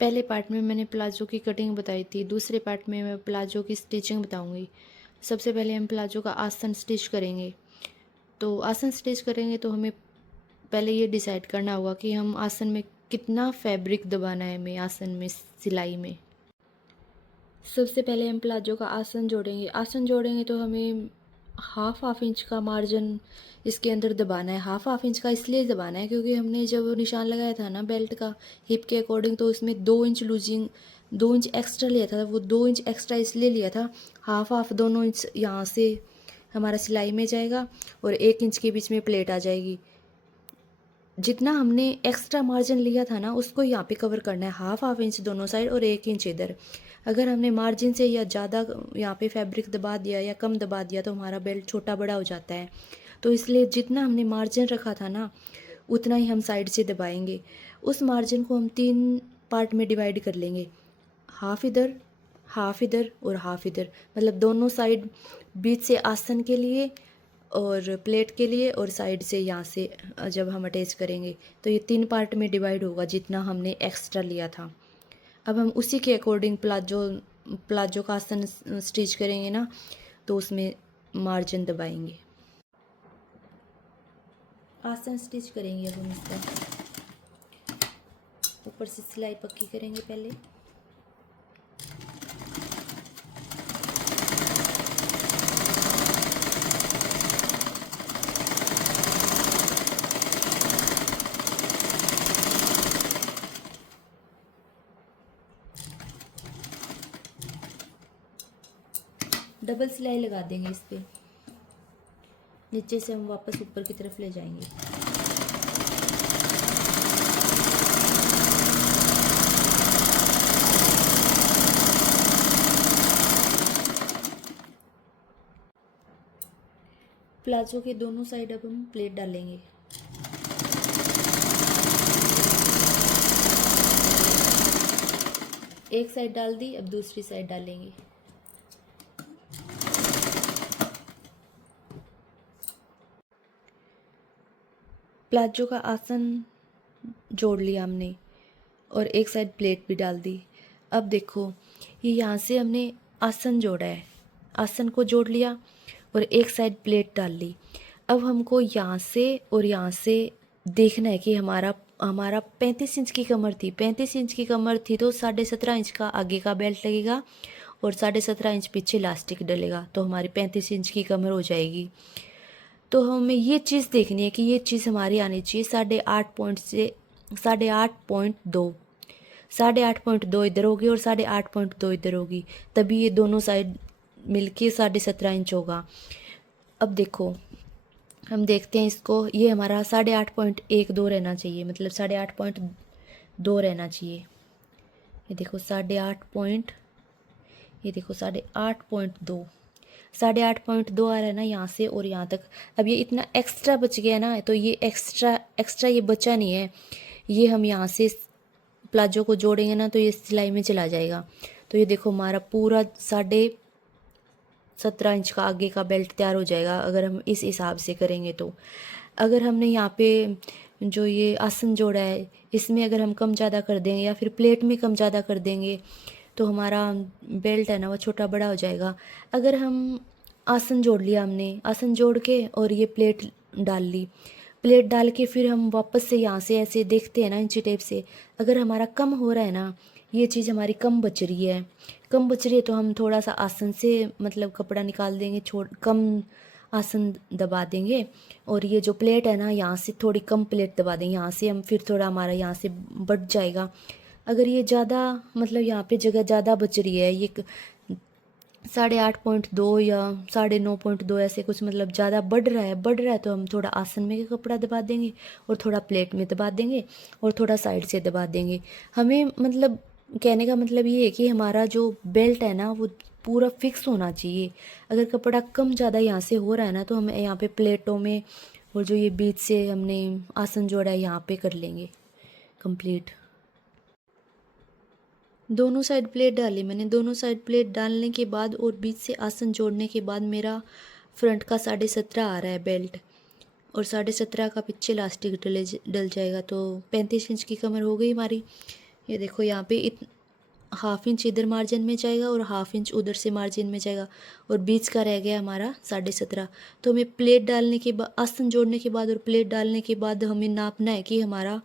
पहले पार्ट में मैंने प्लाज़ो की कटिंग बताई थी, दूसरे पार्ट में मैं प्लाज़ो की स्टिचिंग बताऊंगी। सबसे पहले हम प्लाज़ो का आसन स्टिच करेंगे। तो आसन स्टिच करेंगे तो हमें पहले ये डिसाइड करना होगा कि हम आसन में कितना फैब्रिक दबाना है, हमें आसन में सिलाई में। सबसे पहले हम प्लाज़ो का आसन जोड़ेंगे तो हमें हाफ इंच का मार्जिन इसके अंदर दबाना है। हाफ इंच का इसलिए दबाना है क्योंकि हमने जब निशान लगाया था ना बेल्ट का हिप के अकॉर्डिंग, तो उसमें 2 इंच लूजिंग, 2 इंच एक्स्ट्रा लिया था। वो 2 इंच एक्स्ट्रा इसलिए लिया था, हाफ दोनों इंच यहाँ से हमारा सिलाई में जाएगा और 1 इंच के बीच में प्लेट आ जाएगी। जितना हमने एक्स्ट्रा मार्जिन लिया था ना उसको यहाँ पे कवर करना है, हाफ इंच दोनों साइड और 1 इंच इधर। अगर हमने मार्जिन से या ज़्यादा यहाँ पे फैब्रिक दबा दिया या कम दबा दिया तो हमारा बेल्ट छोटा बड़ा हो जाता है। तो इसलिए जितना हमने मार्जिन रखा था ना उतना ही हम साइड से दबाएंगे। उस मार्जिन को हम 3 पार्ट में डिवाइड कर लेंगे, हाफ इधर और हाफ इधर, मतलब दोनों साइड, बीच से आसन के लिए और प्लेट के लिए, और साइड से यहाँ से जब हम अटैच करेंगे तो ये 3 पार्ट में डिवाइड होगा जितना हमने एक्स्ट्रा लिया था। अब हम उसी के अकॉर्डिंग प्लाजो का आसन स्टिच करेंगे ना, तो उसमें मार्जिन दबाएंगे। आसन स्टिच करेंगे अब हम इसका। ऊपर से सिलाई पक्की करेंगे पहले। डबल सिलाई लगा देंगे इस पे, नीचे से हम वापस ऊपर की तरफ ले जाएंगे। प्लाजो के दोनों साइड अब हम प्लेट डालेंगे। एक साइड डाल दी, अब दूसरी साइड डालेंगे। प्लाजो का आसन जोड़ लिया हमने और एक साइड प्लेट भी डाल दी। अब देखो ये यहाँ से हमने आसन जोड़ा है, आसन को जोड़ लिया और एक साइड प्लेट डाल ली। अब हमको यहाँ से और यहाँ से देखना है कि हमारा हमारा 35 इंच की कमर थी, 35 इंच की कमर थी तो 17.5 इंच का आगे का बेल्ट लगेगा और 17.5 इंच पीछे इलास्टिक डलेगा, तो हमारी 35 इंच की कमर हो जाएगी। तो हमें ये चीज़ देखनी है कि ये चीज़ हमारी आनी चाहिए 8.5 पॉइंट से 8.5.2, 8.5.2 इधर होगी और 8.5.2 इधर होगी, तभी ये दोनों साइड मिलके 17.5 इंच होगा। अब देखो हम देखते हैं इसको, ये हमारा 8.5.12 रहना चाहिए, मतलब 8.5.2 रहना चाहिए। ये देखो 8.5 ये देखो 8.5.2, 8.5.2 आ रहा है ना यहाँ से और यहाँ तक। अब ये इतना एक्स्ट्रा बच गया ना, तो ये एक्स्ट्रा ये बचा नहीं है, ये हम यहाँ से प्लाजो को जोड़ेंगे ना तो ये सिलाई में चला जाएगा। तो ये देखो हमारा पूरा 17.5 इंच का आगे का बेल्ट तैयार हो जाएगा अगर हम इस हिसाब से करेंगे। तो अगर हमने यहाँ पे जो ये आसन जोड़ा है इसमें अगर हम कम ज़्यादा कर देंगे या फिर प्लेट में कम ज़्यादा कर देंगे तो हमारा बेल्ट है ना वो छोटा बड़ा हो जाएगा। अगर हम आसन जोड़ लिया, हमने आसन जोड़ के और ये प्लेट डाल ली, प्लेट डाल के फिर हम वापस से यहाँ से ऐसे देखते हैं ना इंची टेप से, अगर हमारा कम हो रहा है ना, ये चीज़ हमारी कम बच रही है, तो हम थोड़ा सा आसन से मतलब कपड़ा निकाल देंगे, कम आसन दबा देंगे और ये जो प्लेट है ना यहाँ से थोड़ी कम प्लेट दबा देंगे, यहाँ से हम फिर थोड़ा हमारा यहाँ से बढ़ जाएगा। अगर ये ज़्यादा मतलब यहाँ पे जगह ज़्यादा बच रही है, ये 8.5.2 या 9.2 ऐसे कुछ मतलब ज़्यादा बढ़ रहा है तो हम थोड़ा आसन में कपड़ा दबा देंगे और थोड़ा प्लेट में दबा देंगे और थोड़ा साइड से दबा देंगे। हमें मतलब कहने का मतलब ये है कि हमारा जो बेल्ट है ना वो पूरा फिक्स होना चाहिए। अगर कपड़ा कम ज़्यादा यहाँ से हो रहा है ना तो हम यहाँ पे प्लेटों में और जो ये बीच से हमने आसन जोड़ा है यहाँ पे कर लेंगे कंप्लीट। दोनों साइड प्लेट डाली मैंने, दोनों साइड प्लेट डालने के बाद और बीच से आसन जोड़ने के बाद मेरा फ्रंट का 17.5 आ रहा है बेल्ट और 17.5 का पीछे इलास्टिक डल जाएगा, तो 35 इंच की कमर हो गई हमारी। ये देखो यहाँ पे 1/2 इंच इधर मार्जिन में जाएगा और 1/2 इंच उधर से मार्जिन में जाएगा, और बीच का रह गया हमारा 17.5। तो हमें प्लेट डालने के बाद, आसन जोड़ने के बाद और प्लेट डालने के बाद हमें नापना है कि हमारा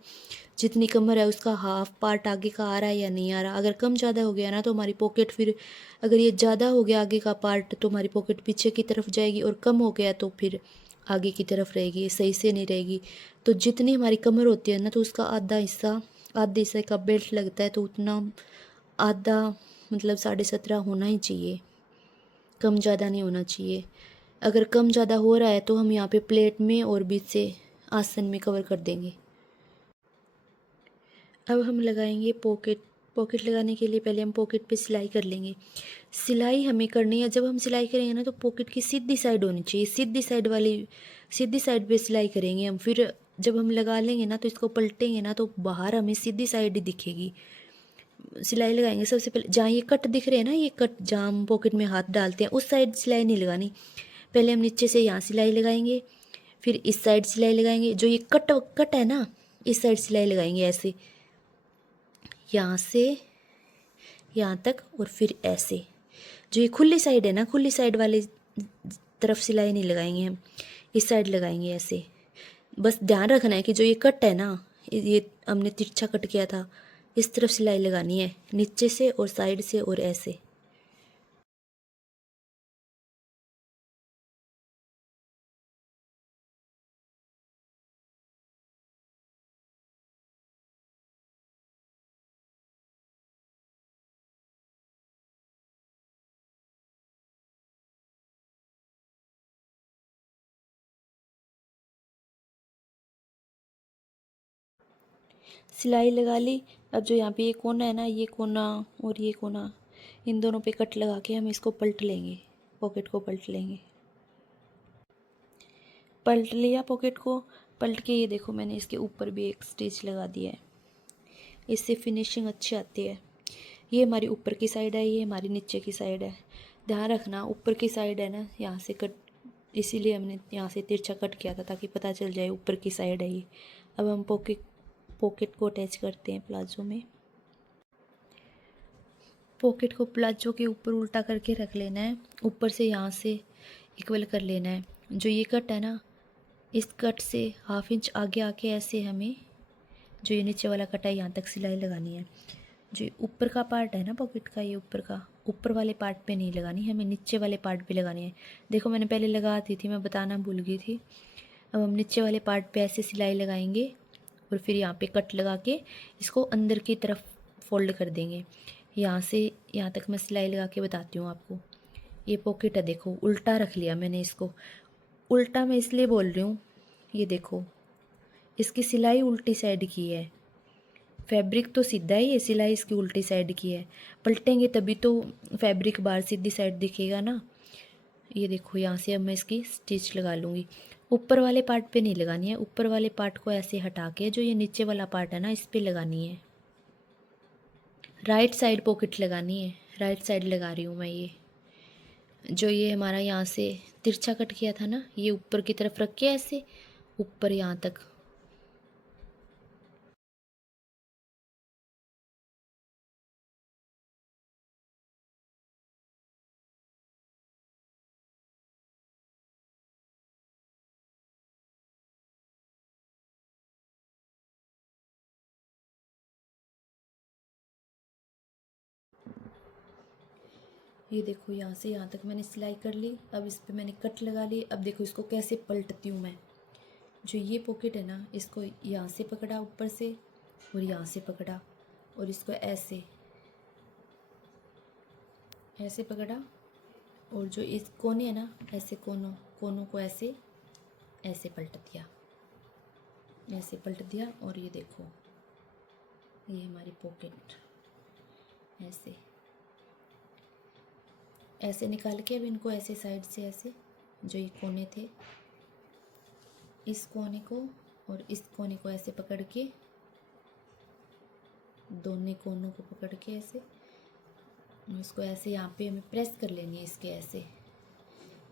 जितनी कमर है उसका हाफ पार्ट आगे का आ रहा है या नहीं आ रहा। अगर कम ज़्यादा हो गया ना तो हमारी पॉकेट फिर, अगर ये ज़्यादा हो गया आगे का पार्ट तो हमारी पॉकेट पीछे की तरफ जाएगी, और कम हो गया तो फिर आगे की तरफ रहेगी, सही से नहीं रहेगी। तो जितनी हमारी कमर होती है ना तो उसका आधा हिस्सा, आधे हिस्से का बेल्ट लगता है, तो उतना आधा मतलब 17.5 होना ही चाहिए, कम ज़्यादा नहीं होना चाहिए। अगर कम ज़्यादा हो रहा है तो हम यहाँ पे प्लेट में और बीच से आसन में कवर कर देंगे। अब हम लगाएंगे पॉकेट। पॉकेट लगाने के लिए पहले हम पॉकेट पे सिलाई कर लेंगे। सिलाई हमें करनी है, जब हम सिलाई करेंगे ना तो पॉकेट की सीधी साइड होनी चाहिए, सीधी साइड पे सिलाई करेंगे हम। फिर जब हम लगा लेंगे ना तो इसको पलटेंगे ना तो बाहर हमें सीधी साइड ही दिखेगी। सिलाई लगाएंगे सबसे पहले जहाँ ये कट दिख रहे हैं ना, ये कट जहाँ हम पॉकेट में हाथ डालते हैं उस साइड सिलाई नहीं लगानी। पहले हम नीचे से यहाँ सिलाई लगाएंगे, फिर इस साइड सिलाई लगाएंगे। जो ये कट कट है ना, इस साइड सिलाई लगाएंगे ऐसे, यहाँ से यहाँ तक, और फिर ऐसे। जो ये खुली साइड है ना, खुली साइड वाली तरफ सिलाई नहीं लगाएंगे हम, इस साइड लगाएंगे ऐसे। बस ध्यान रखना है कि जो ये कट है ना, ये हमने तिरछा कट किया था, इस तरफ सिलाई लगानी है, नीचे से और साइड से और ऐसे। सिलाई लगा ली। अब जो यहाँ पे ये कोना है ना, ये कोना और ये कोना, इन दोनों पे कट लगा के हम इसको पलट लेंगे, पॉकेट को पलट लेंगे। पलट लिया पॉकेट को। पलट के ये देखो मैंने इसके ऊपर भी एक स्टिच लगा दिया है, इससे फिनिशिंग अच्छी आती है। ये हमारी ऊपर की साइड है, ये हमारी नीचे की साइड है। ध्यान रखना ऊपर की साइड है ना, यहाँ से कट, इसीलिए हमने यहाँ से तिरछा कट किया था ताकि पता चल जाए ऊपर की साइड है ये। अब हम पॉकेट को अटैच करते हैं प्लाजो में। पॉकेट को प्लाजो के ऊपर उल्टा करके रख लेना है, ऊपर से यहाँ से इक्वल कर लेना है। जो ये कट है ना, इस कट से 1/2 इंच आगे आके ऐसे हमें, जो ये नीचे वाला कट है यहाँ तक सिलाई लगानी है। जो ऊपर का पार्ट है ना पॉकेट का, ये ऊपर का, ऊपर वाले पार्ट पे नहीं लगानी, हमें नीचे वाले पार्ट पे लगानी है। देखो मैंने पहले लगा दी थी, मैं बताना भूल गई थी। अब हम नीचे वाले पार्ट पे ऐसे सिलाई लगाएंगे और फिर यहाँ पे कट लगा के इसको अंदर की तरफ फोल्ड कर देंगे। यहाँ से यहाँ तक मैं सिलाई लगा के बताती हूँ आपको। ये पॉकेट है, देखो उल्टा रख लिया मैंने इसको। उल्टा मैं इसलिए बोल रही हूँ, ये देखो इसकी सिलाई उल्टी साइड की है, फैब्रिक तो सीधा ही है, सिलाई इसकी उल्टी साइड की है। पलटेंगे तभी तो फैब्रिक बाहर सीधी साइड दिखेगा ना। ये देखो यहाँ से अब मैं इसकी स्टिच लगा लूँगी। ऊपर वाले पार्ट पे नहीं लगानी है, ऊपर वाले पार्ट को ऐसे हटा के जो ये नीचे वाला पार्ट है ना, इस पे लगानी है। राइट साइड पॉकेट लगानी है, राइट साइड लगा रही हूँ मैं। ये जो ये हमारा यहाँ से तिरछा कट किया था ना, ये ऊपर की तरफ रख के ऐसे ऊपर यहाँ तक। ये देखो यहाँ से यहाँ तक मैंने सिलाई कर ली। अब इस पे मैंने कट लगा ली। अब देखो इसको कैसे पलटती हूँ मैं। जो ये पॉकेट है ना, इसको यहाँ से पकड़ा ऊपर से और यहाँ से पकड़ा, और इसको ऐसे ऐसे पकड़ा, और जो इस कोने है ना, ऐसे कोनों कोनों को ऐसे ऐसे पलट दिया, ऐसे पलट दिया। और ये देखो ये हमारी पॉकेट ऐसे ऐसे निकाल के, अब इनको ऐसे साइड से ऐसे, जो ये कोने थे, इस कोने को और इस कोने को ऐसे पकड़ के, दोनों कोनों को पकड़ के ऐसे, इसको ऐसे यहाँ पे हमें प्रेस कर लेनी है इसके ऐसे।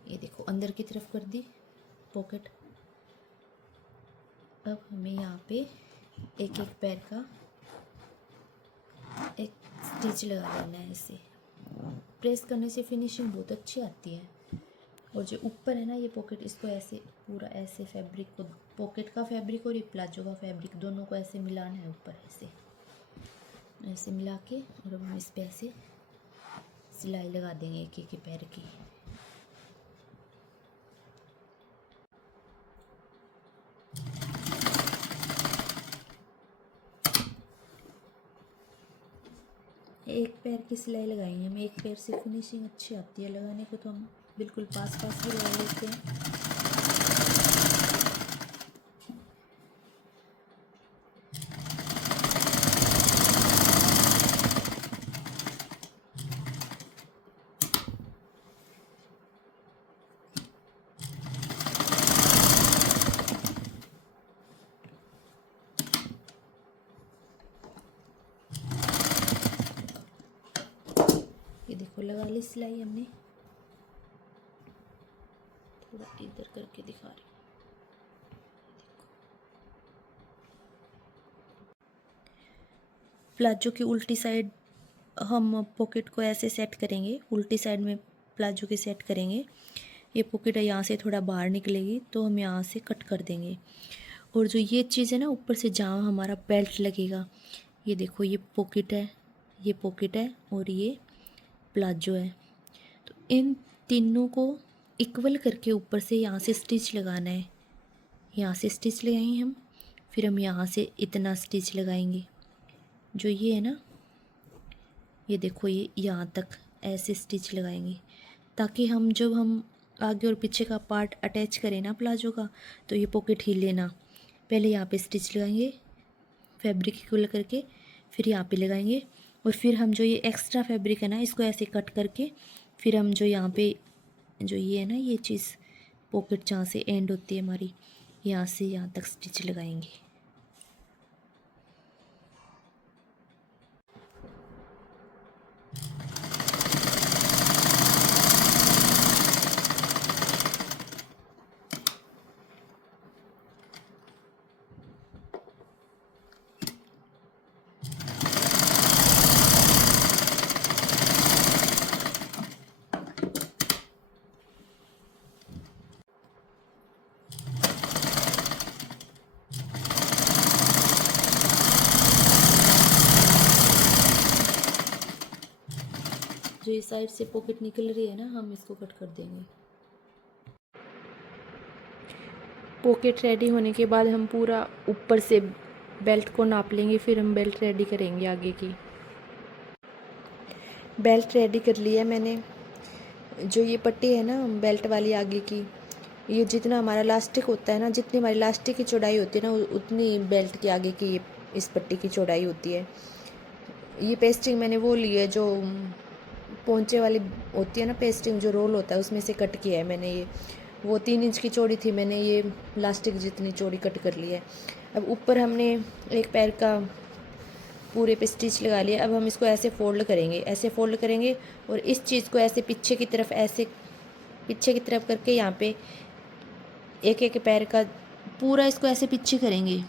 ये देखो अंदर की तरफ कर दी पॉकेट। अब हमें यहाँ पे एक एक पैर का एक स्टिच लगा देना है ऐसे। प्रेस करने से फिनिशिंग बहुत अच्छी आती है। और जो ऊपर है ना ये पॉकेट, इसको ऐसे पूरा ऐसे फैब्रिक को, पॉकेट का फैब्रिक और ये प्लाजो का फैब्रिक दोनों को ऐसे मिलाना है ऊपर, ऐसे ऐसे मिला के। और अब हम इस पे ऐसे सिलाई लगा देंगे एक एक पैर की। एक पैर की सिलाई लगाएंगे हम, एक पैर से फिनिशिंग अच्छी आती है लगाने को, तो हम बिल्कुल पास पास भी लगा लेते हैं। ये देखो लगा ली सिलाई हमने, थोड़ा इधर करके दिखा रही हूँ। प्लाजो की उल्टी साइड हम पॉकेट को ऐसे सेट करेंगे, उल्टी साइड में प्लाजो की सेट करेंगे। ये पॉकेट है यहाँ से थोड़ा बाहर निकलेगी तो हम यहाँ से कट कर देंगे। और जो ये चीज़ है ना ऊपर से जहाँ हमारा बेल्ट लगेगा, ये देखो ये पॉकेट है, ये पॉकेट है और ये प्लाजो है। तो इन तीनों को इक्वल करके ऊपर से यहाँ से स्टिच लगाना है। यहाँ से स्टिच लगाएंगे हम, फिर हम यहाँ से इतना स्टिच लगाएंगे। जो ये है ना, ये देखो ये यहाँ तक ऐसे स्टिच लगाएंगे, ताकि हम जब हम आगे और पीछे का पार्ट अटैच करें ना प्लाजो का, तो ये पॉकेट हिले ना। पहले यहाँ पे स्टिच लगाएंगे फैब्रिक इक्वल करके, फिर यहाँ पे लगाएंगे, और फिर हम जो ये एक्स्ट्रा फैब्रिक है ना इसको ऐसे कट करके, फिर हम जो यहाँ पे जो ये है ना ये चीज़ पॉकेट जहाँ से एंड होती है हमारी, यहाँ से यहाँ तक स्टिच लगाएंगे। जो इस साइड से पॉकेट निकल रही है ना, हम इसको कट कर देंगे। पॉकेट रेडी होने के बाद हम पूरा ऊपर से बेल्ट को नाप लेंगे, फिर हम बेल्ट रेडी करेंगे आगे की। बेल्ट रेडी कर लिया मैंने। जो ये पट्टी है ना बेल्ट वाली आगे की, ये जितना हमारा लास्टिक होता है ना, जितनी हमारी लास्टिक की चौड़ाई होती है ना, उतनी बेल्ट के आगे की इस पट्टी की चौड़ाई होती है। ये पेस्टिंग मैंने वो ली है जो पोंचे वाली होती है ना, पेस्टिंग जो रोल होता है उसमें से कट किया है मैंने। ये वो 3 इंच की चौड़ी थी, मैंने ये लास्टिक जितनी चौड़ी कट कर ली है। अब ऊपर हमने एक पैर का पूरे पे स्टिच लगा लिया। अब हम इसको ऐसे फोल्ड करेंगे, ऐसे फोल्ड करेंगे, और इस चीज़ को ऐसे पीछे की तरफ, ऐसे पीछे की तरफ करके यहाँ पे एक एक पैर का पूरा इसको ऐसे पीछे करेंगे,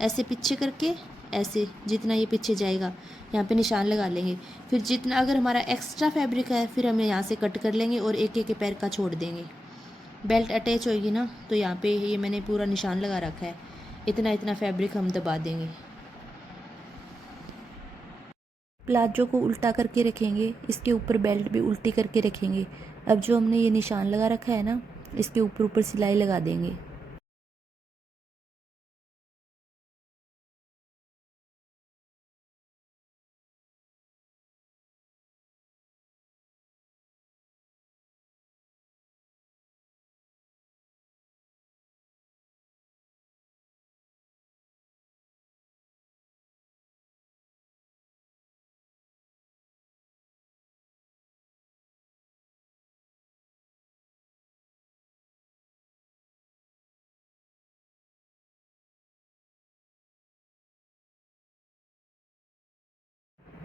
ऐसे पीछे करके ऐसे जितना ये पीछे जाएगा यहाँ पे निशान लगा लेंगे। फिर जितना अगर हमारा एक्स्ट्रा फैब्रिक है फिर हम यहाँ से कट कर लेंगे और एक एक पैर का छोड़ देंगे। बेल्ट अटैच होगी ना तो यहाँ पे ये मैंने पूरा निशान लगा रखा है, इतना इतना फैब्रिक हम दबा देंगे। प्लाजो को उल्टा करके रखेंगे, इसके ऊपर बेल्ट भी उल्टी करके रखेंगे। अब जो हमने ये निशान लगा रखा है ना, इसके ऊपर ऊपर सिलाई लगा देंगे।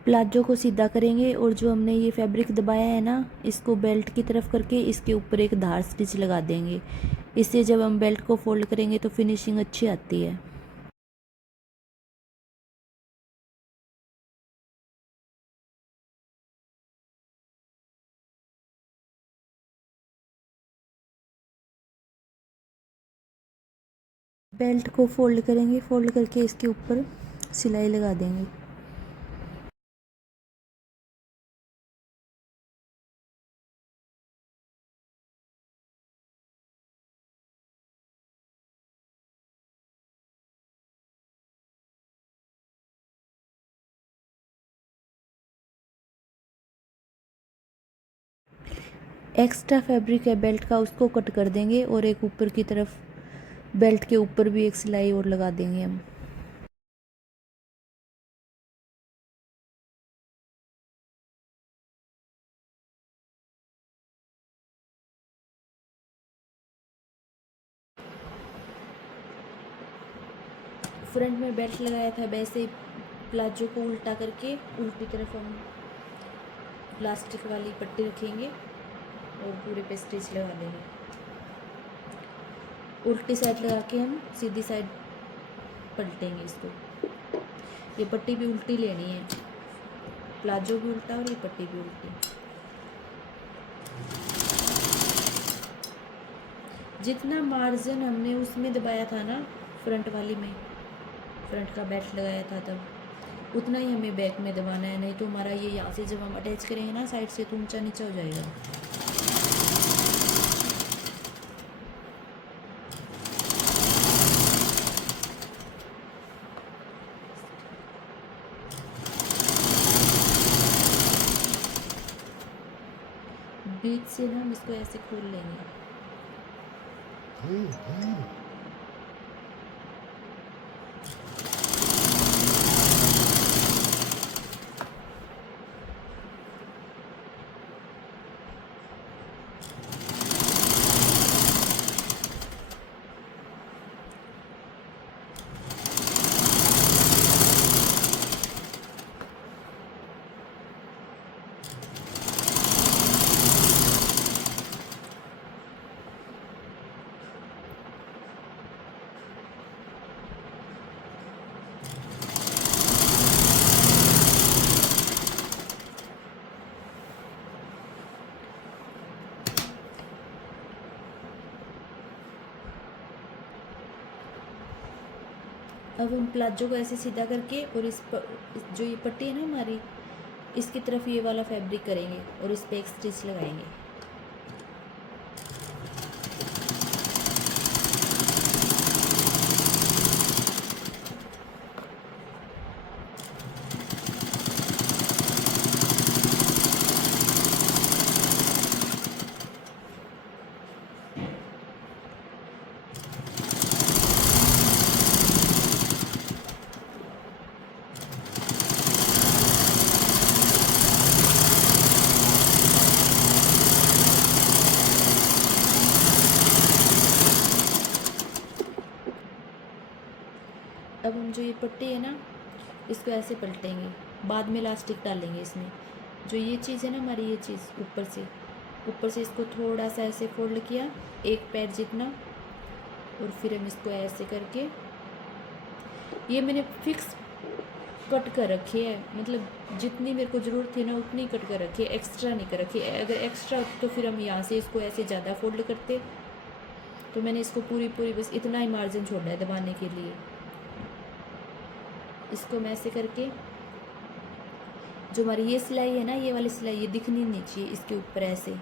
प्लाजो को सीधा करेंगे और जो हमने ये फैब्रिक दबाया है ना, इसको बेल्ट की तरफ करके इसके ऊपर एक धार स्टिच लगा देंगे। इससे जब हम बेल्ट को फोल्ड करेंगे तो फिनिशिंग अच्छी आती है। बेल्ट को फोल्ड करेंगे, फोल्ड करके इसके ऊपर सिलाई लगा देंगे। एक्स्ट्रा फैब्रिक है बेल्ट का, उसको कट कर देंगे और एक ऊपर की तरफ बेल्ट के ऊपर भी एक सिलाई और लगा देंगे हम। फ्रंट में बेल्ट लगाया था, वैसे प्लाजो को उल्टा करके उल्टी तरफ हम प्लास्टिक वाली पट्टी रखेंगे और पूरे पे स्टिच लगा देंगे। उल्टी साइड लगा के हम सीधी साइड पलटेंगे इसको। ये पट्टी भी उल्टी लेनी है, प्लाजो भी उल्टा और ये पट्टी भी उल्टी। जितना मार्जिन हमने उसमें दबाया था ना, फ्रंट वाली में, फ्रंट का बेल्ट लगाया था तब, उतना ही हमें बैक में दबाना है, नहीं तो हमारा ये यहाँ से जब हम अटैच करेंगे ना साइड से तो ऊंचा नीचा हो जाएगा। बीच से ना हम इसको ऐसे खोल लेंगे। अब हम प्लाजो को ऐसे सीधा करके और जो ये पट्टी है ना हमारी, इसकी तरफ ये वाला फैब्रिक करेंगे और इस पे एक स्टिच लगाएंगे। अब हम जो ये पट्टी है ना, इसको ऐसे पलटेंगे, बाद में इलास्टिक डालेंगे इसमें। जो ये चीज़ है ना हमारी, ये चीज़ ऊपर से इसको थोड़ा सा ऐसे फोल्ड किया, एक पैर जितना, और फिर हम इसको ऐसे करके, ये मैंने फिक्स कट कर रखी है, मतलब जितनी मेरे को ज़रूरत थी ना उतनी कट कर रखी है, एक्स्ट्रा नहीं कर रखी है। अगर एक्स्ट्रा तो फिर हम यहाँ से इसको ऐसे ज़्यादा फोल्ड करते, तो मैंने इसको पूरी बस इतना ही मार्जिन छोड़ा है दबाने के लिए। इसको मैं ऐसे करके, जो हमारी ये सिलाई है ना, ये वाली सिलाई ये दिखनी नहीं चाहिए इसके ऊपर ऐसे,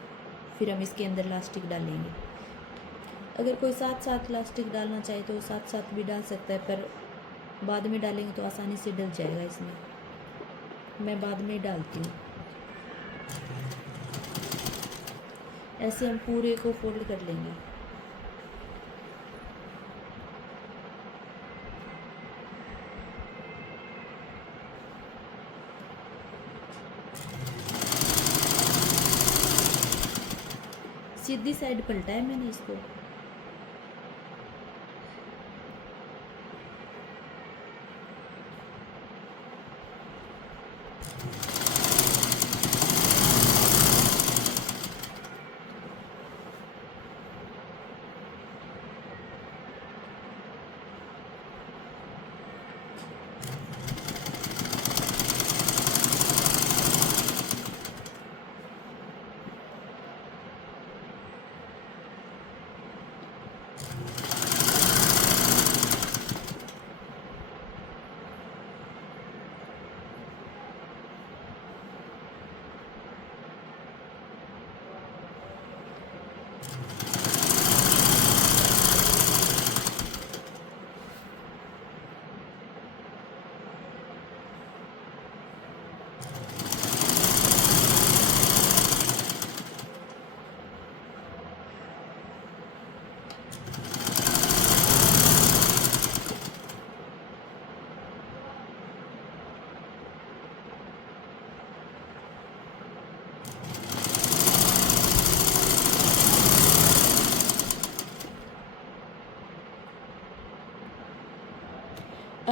फिर हम इसके अंदर इलास्टिक डालेंगे। अगर कोई साथ साथ इलास्टिक डालना चाहे तो साथ साथ भी डाल सकता है, पर बाद में डालेंगे तो आसानी से डल जाएगा इसमें। मैं बाद में डालती हूँ। ऐसे हम पूरे को फोल्ड कर लेंगे। सीधी साइड पलटा है मैंने इसको।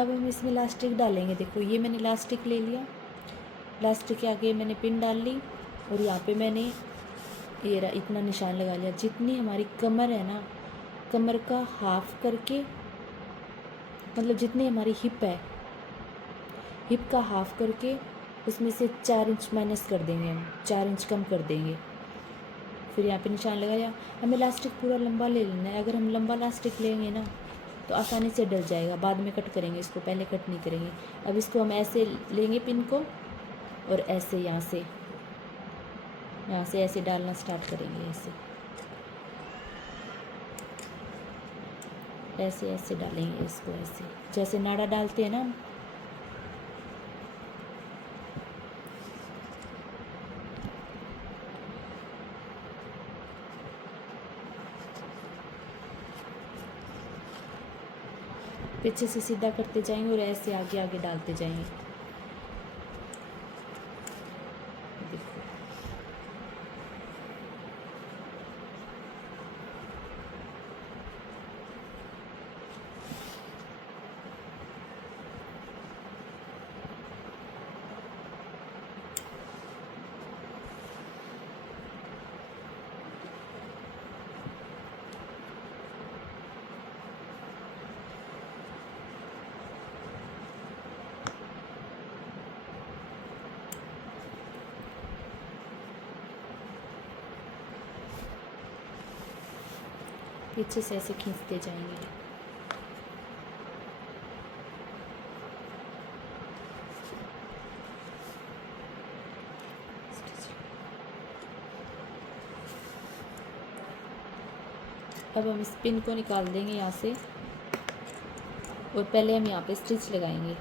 अब हम इसमें इलास्टिक डालेंगे। देखो ये मैंने इलास्टिक ले लिया, इलास्टिक के आगे मैंने पिन डाल ली और यहाँ पे मैंने ये रहा इतना निशान लगा लिया। जितनी हमारी कमर है ना, कमर का हाफ करके, मतलब जितनी हमारी हिप है, हिप का हाफ करके उसमें से 4 इंच माइनस कर देंगे हम, 4 इंच कम कर देंगे। फिर यहाँ पे निशान लगाया। हमें इलास्टिक पूरा लंबा ले लेना है। अगर हम लंबा इलास्टिक लेंगे ना तो आसानी से डल जाएगा, बाद में कट करेंगे इसको, पहले कट नहीं करेंगे। अब इसको हम ऐसे लेंगे पिन को और ऐसे यहाँ से ऐसे डालना स्टार्ट करेंगे। ऐसे डालेंगे इसको, ऐसे जैसे नाड़ा डालते हैं ना हम। पीछे से सीधा करते जाएंगे और ऐसे आगे आगे डालते जाएंगे। देखो पीछे से ऐसे खींचते जाएंगे। अब हम इस पिन को निकाल देंगे यहाँ से और पहले हम यहाँ पे स्टिच लगाएंगे।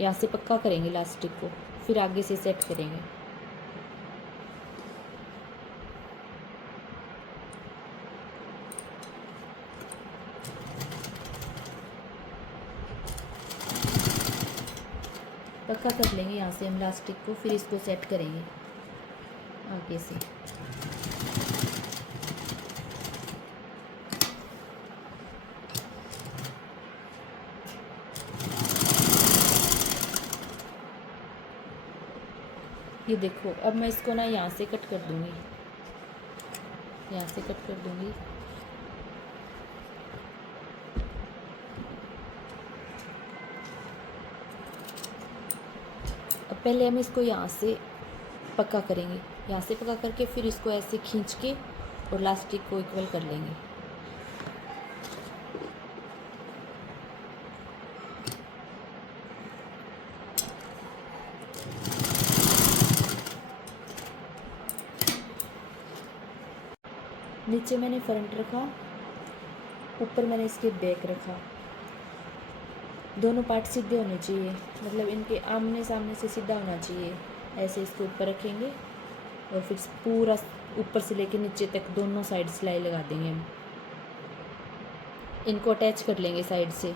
यहाँ से पक्का करेंगे इलास्टिक को, फिर आगे से सेट करेंगे। पक्का कर लेंगे यहाँ से हम इलास्टिक को, फिर इसको सेट करेंगे आगे से। ये देखो अब मैं इसको ना यहाँ से कट कर दूँगी, यहाँ से कट कर दूँगी। अब पहले हम इसको यहाँ से पक्का करेंगे, यहाँ से पक्का करके फिर इसको ऐसे खींच के और इलास्टिक को इक्वल कर लेंगे। नीचे मैंने फ्रंट रखा, ऊपर मैंने इसके बैक रखा। दोनों पार्ट सीधे होने चाहिए, मतलब इनके आमने सामने से सीधा होना चाहिए। ऐसे इसको ऊपर रखेंगे और फिर पूरा ऊपर से लेके नीचे तक दोनों साइड सिलाई लगा देंगे हम। इनको अटैच कर लेंगे साइड से।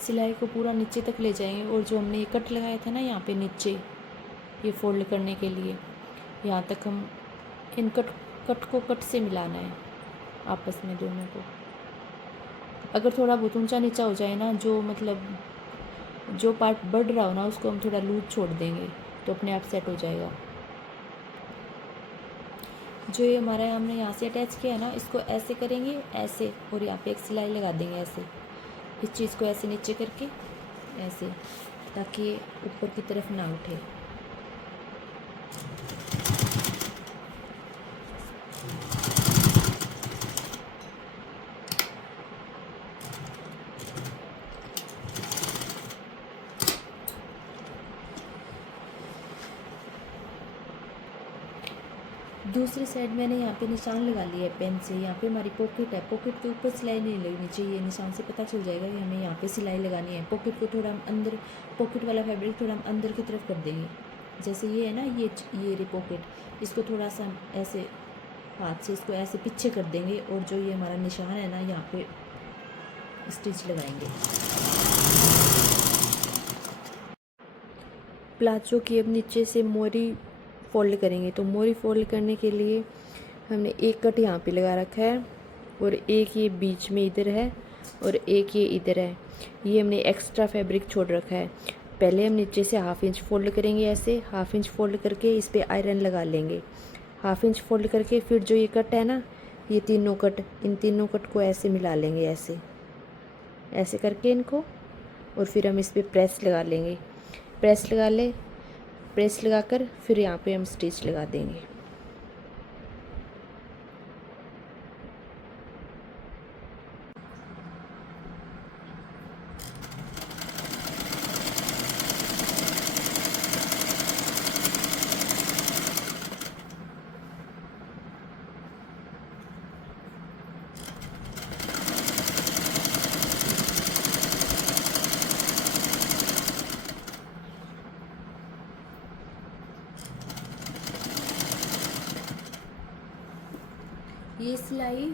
सिलाई को पूरा नीचे तक ले जाएंगे और जो हमने ये कट लगाया था ना यहाँ पे नीचे, ये फोल्ड करने के लिए, यहाँ तक हम इन कट को कट से मिलाना है आपस में दोनों को। अगर थोड़ा बहुत ऊंचा नीचा हो जाए ना, जो मतलब जो पार्ट बढ़ रहा हो ना, उसको हम थोड़ा लूज छोड़ देंगे तो अपने आप सेट हो जाएगा। जो ये हमारा हमने यहाँ से अटैच किया है ना, इसको ऐसे करेंगे ऐसे, और यहाँ पे एक सिलाई लगा देंगे ऐसे। इस चीज़ को ऐसे नीचे करके ऐसे, ताकि ये ऊपर की तरफ ना उठे। दूसरी साइड मैंने यहाँ पे निशान लगा लिया है पेन से। यहाँ पे हमारी पॉकेट है, पॉकेट के ऊपर सिलाई नहीं लगनी चाहिए। निशान से पता चल जाएगा कि हमें यहाँ पे सिलाई लगानी है। पॉकेट को थोड़ा हम अंदर, पॉकेट वाला फैब्रिक थोड़ा हम अंदर की तरफ कर देंगे। जैसे ये है ना, ये रे पॉकेट, इसको थोड़ा सा ऐसे हाथ से इसको ऐसे पीछे कर देंगे और जो ये हमारा निशान है ना, यहाँ पे स्टिच लगाएंगे। प्लाजो की अब नीचे से मोरी फोल्ड करेंगे। तो मोरी फोल्ड करने के लिए हमने एक कट यहाँ पे लगा रखा है और एक ये बीच में इधर है और एक ये इधर है। ये हमने एक्स्ट्रा फैब्रिक छोड़ रखा है। पहले हम नीचे से हाफ इंच फोल्ड करेंगे, ऐसे हाफ इंच फोल्ड करके इस पर आयरन लगा लेंगे। हाफ इंच फोल्ड करके फिर जो ये कट है ना, ये तीनों कट, इन तीनों कट को ऐसे मिला लेंगे, ऐसे ऐसे करके इनको, और फिर हम इस पर प्रेस लगा लेंगे। प्रेस लगा ले, प्रेस लगाकर फिर यहाँ पे हम स्टिच लगा देंगे। ये सिलाई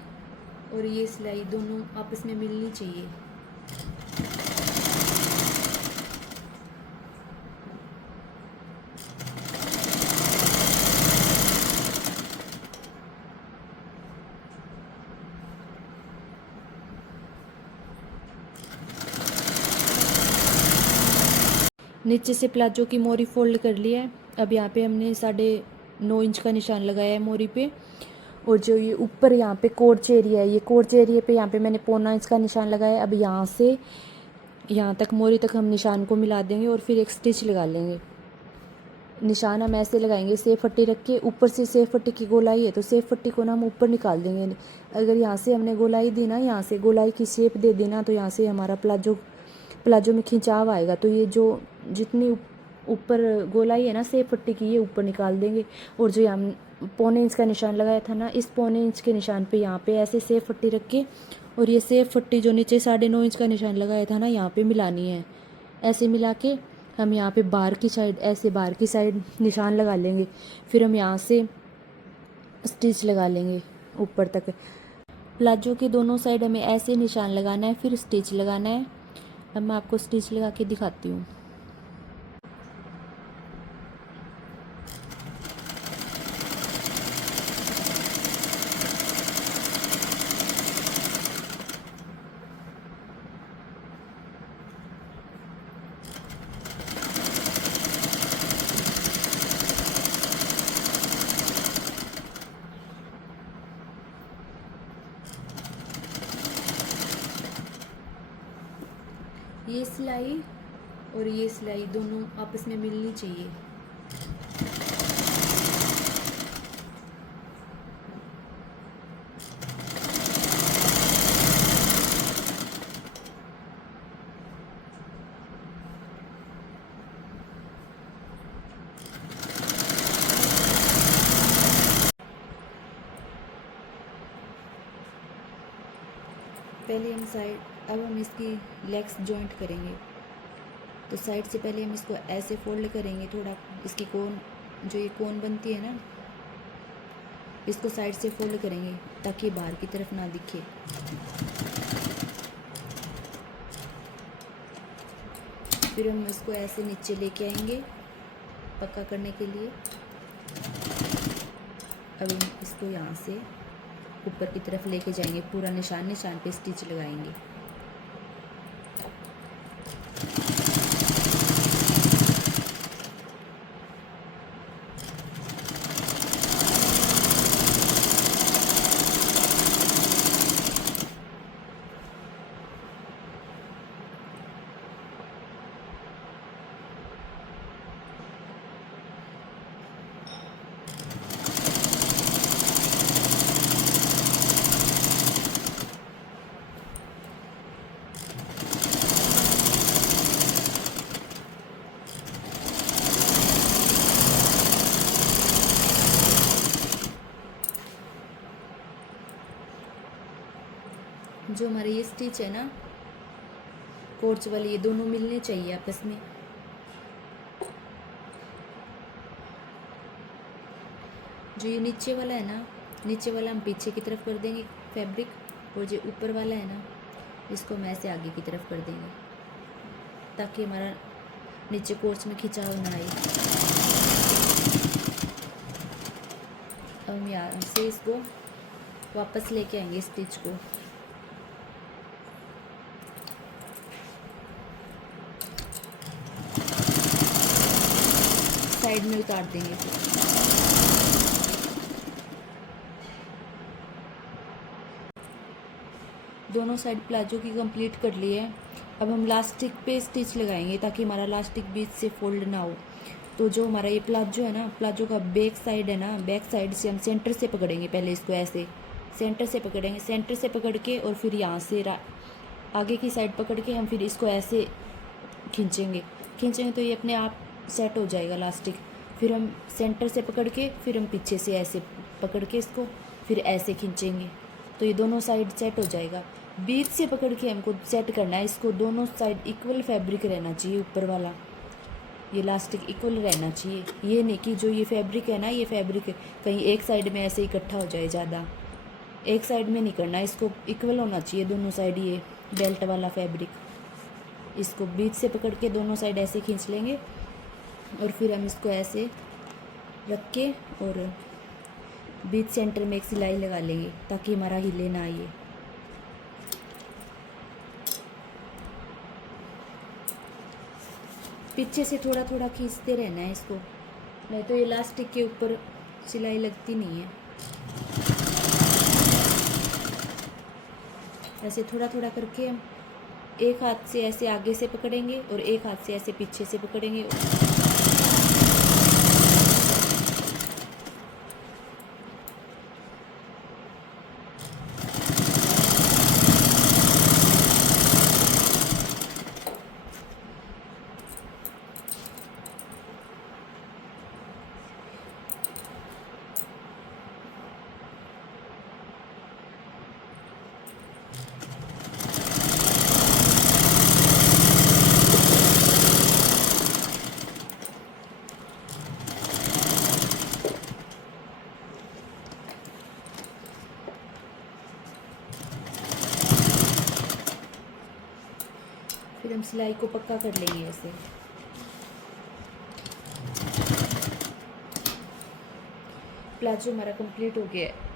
और ये सिलाई दोनों आपस में मिलनी चाहिए। नीचे से प्लाजो की मोरी फोल्ड कर लिया है। अब यहाँ पे हमने 9.5 इंच का निशान लगाया है मोरी पे, और जो ये ऊपर यहाँ पे कोर्च एरिया है, ये कोर्च एरिया पे यहाँ पे मैंने 1.25 इंच का निशान लगाया है। अब यहाँ से यहाँ तक मोरी तक हम निशान को मिला देंगे और फिर एक स्टिच लगा लेंगे। निशान हम ऐसे लगाएंगे, सेफ पट्टी रख के, ऊपर से सेफ पट्टी की गोलाई है तो सेफ पट्टी को ना हम ऊपर निकाल देंगे। अगर यहाँ से हमने गोलाई दी ना, यहाँ से गोलाई की शेप दे देना, तो यहाँ से हमारा प्लाजो में खिंचाव आएगा। तो ये जो जितनी ऊपर गोलाई है ना सेफ पट्टी की, ये ऊपर निकाल देंगे। और जो हम 1.25 इंच का निशान लगाया था ना, इस 1.25 इंच के निशान पे यहाँ पे ऐसे सेफ पट्टी रख के, और ये सेफ पट्टी जो नीचे 9.5 इंच का निशान लगाया था ना, यहाँ पे मिलानी है। ऐसे मिला के हम यहाँ पे बाहर की साइड, ऐसे बाहर की साइड निशान लगा लेंगे। फिर हम यहाँ से स्टिच लगा लेंगे ऊपर तक। प्लाजो के दोनों साइड हमें ऐसे निशान लगाना है, फिर स्टिच लगाना है। अब मैं आपको स्टिच लगा के दिखाती हूँ। ये सिलाई और ये सिलाई दोनों आपस में मिलनी चाहिए। पहले हम अब हम इसकी लेग्स जॉइंट करेंगे। तो साइड से पहले हम इसको ऐसे फोल्ड करेंगे, थोड़ा इसकी कोन, जो ये कोन बनती है ना, इसको साइड से फोल्ड करेंगे ताकि बाहर की तरफ ना दिखे। फिर हम इसको ऐसे नीचे लेके आएंगे पक्का करने के लिए। अब हम इसको यहाँ से ऊपर की तरफ लेके जाएंगे, पूरा निशान पे स्टिच लगाएंगे। जो हमारे ये स्टिच है ना कोर्च वाले, ये दोनों मिलने चाहिए आपस में। जो ये नीचे वाला है ना, नीचे वाला हम पीछे की तरफ कर देंगे फैब्रिक, और जो ऊपर वाला है ना, इसको हम ऐसे आगे की तरफ कर देंगे ताकि हमारा नीचे कोर्स में खिंचाव ना आए। अब हम यहाँ से इसको वापस लेके आएंगे स्टिच को। साइड में उतार देंगे फिर। दोनों साइड प्लाजो की कंप्लीट कर ली है। अब हम लास्टिक पे स्टिच लगाएंगे ताकि हमारा लास्टिक बीच से फोल्ड ना हो। तो जो हमारा ये प्लाजो है ना, प्लाजो का बैक साइड है ना, बैक साइड से हम सेंटर से पकड़ेंगे। पहले इसको ऐसे सेंटर से पकड़ेंगे, सेंटर से पकड़ के और फिर यहाँ से आगे की साइड पकड़ के हम फिर इसको ऐसे खींचेंगे तो ये अपने आप सेट हो जाएगा लास्टिक। फिर हम सेंटर से पकड़ के फिर हम पीछे से ऐसे पकड़ के इसको फिर ऐसे खींचेंगे तो ये दोनों साइड सेट हो जाएगा। बीच से पकड़ के हमको सेट करना है इसको। दोनों साइड इक्वल फैब्रिक रहना चाहिए, ऊपर वाला ये लास्टिक इक्वल रहना चाहिए। ये नहीं कि जो ये फैब्रिक है ना, ये फैब्रिक कहीं एक साइड में ऐसे इकट्ठा हो जाए ज़्यादा, एक साइड में नहीं करना, इसको इक्वल होना चाहिए दोनों साइड। ये बेल्ट वाला फैब्रिक, इसको बीच से पकड़ के दोनों साइड ऐसे खींच लेंगे और फिर हम इसको ऐसे रख के और बीच सेंटर में एक सिलाई लगा लेंगे ताकि हमारा हिले ना आए। पीछे से थोड़ा थोड़ा खींचते रहना है इसको, नहीं तो ये इलास्टिक के ऊपर सिलाई लगती नहीं है। ऐसे थोड़ा थोड़ा करके हम एक हाथ से ऐसे आगे से पकड़ेंगे और एक हाथ से ऐसे पीछे से पकड़ेंगे। फिर हम सिलाई को पक्का कर लेंगे ऐसे। प्लाजो हमारा कंप्लीट हो गया है।